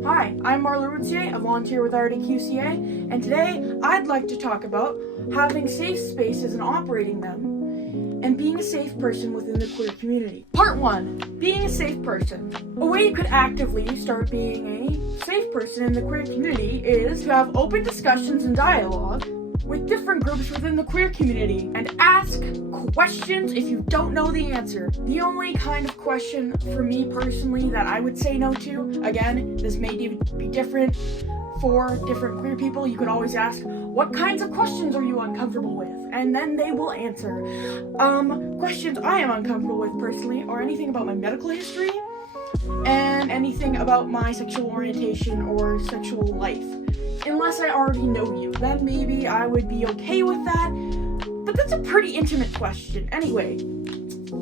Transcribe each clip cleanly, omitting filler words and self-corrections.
Hi, I'm Marlo, a volunteer with RDQCA, and today I'd like to talk about having safe spaces and operating them, and being a safe person within the queer community. Part 1. Being a safe person. A way you could actively start being a safe person in the queer community is to have open discussions and dialogue with different groups within the queer community and ask questions if you don't know the answer. The only kind of question for me personally that I would say no to, again, this may be different for different queer people. You could always ask, what kinds of questions are you uncomfortable with? And then they will answer. Questions I am uncomfortable with personally are anything about my medical history and anything about my sexual orientation or sexual life. Unless I already know you, then maybe I would be okay with that, but that's a pretty intimate question. Anyway,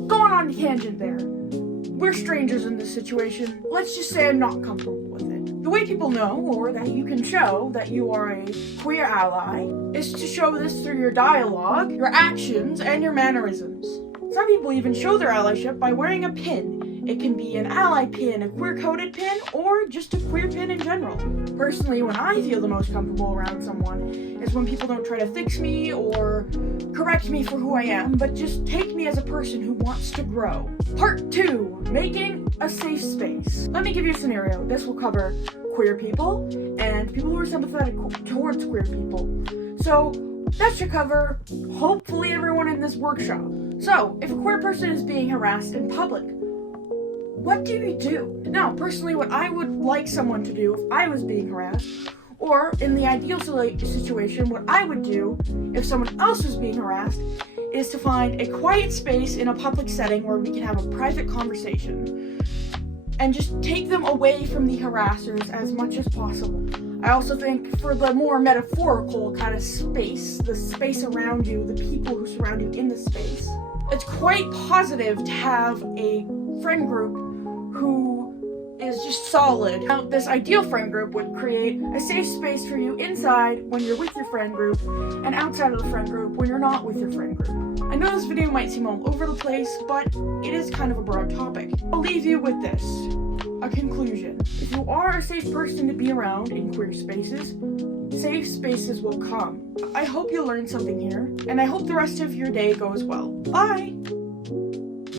going on a tangent there. We're strangers in this situation. Let's just say I'm not comfortable with it. The way people know, or that you can show that you are a queer ally, is to show this through your dialogue, your actions, and your mannerisms. Some people even show their allyship by wearing a pin. It can be an ally pin, a queer-coded pin, or just a queer pin in general. Personally, when I feel the most comfortable around someone is when people don't try to fix me or correct me for who I am, but just take me as a person who wants to grow. Part 2. Making a safe space. Let me give you a scenario. This will cover queer people and people who are sympathetic towards queer people. So that should cover, hopefully, everyone in this workshop. So, if a queer person is being harassed in public, what do you do? Now, personally, what I would like someone to do if I was being harassed, or in the ideal situation, what I would do if someone else was being harassed, is to find a quiet space in a public setting where we can have a private conversation and just take them away from the harassers as much as possible. I also think for the more metaphorical kind of space, the space around you, the people who surround you in the space, it's quite positive to have a friend group who is just solid. Now, this ideal friend group would create a safe space for you inside when you're with your friend group and outside of the friend group when you're not with your friend group. I know this video might seem all over the place, but it is kind of a broad topic. I'll leave you with this. A conclusion. If you are a safe person to be around in queer spaces, safe spaces will come. I hope you learned something here, and I hope the rest of your day goes well. Bye!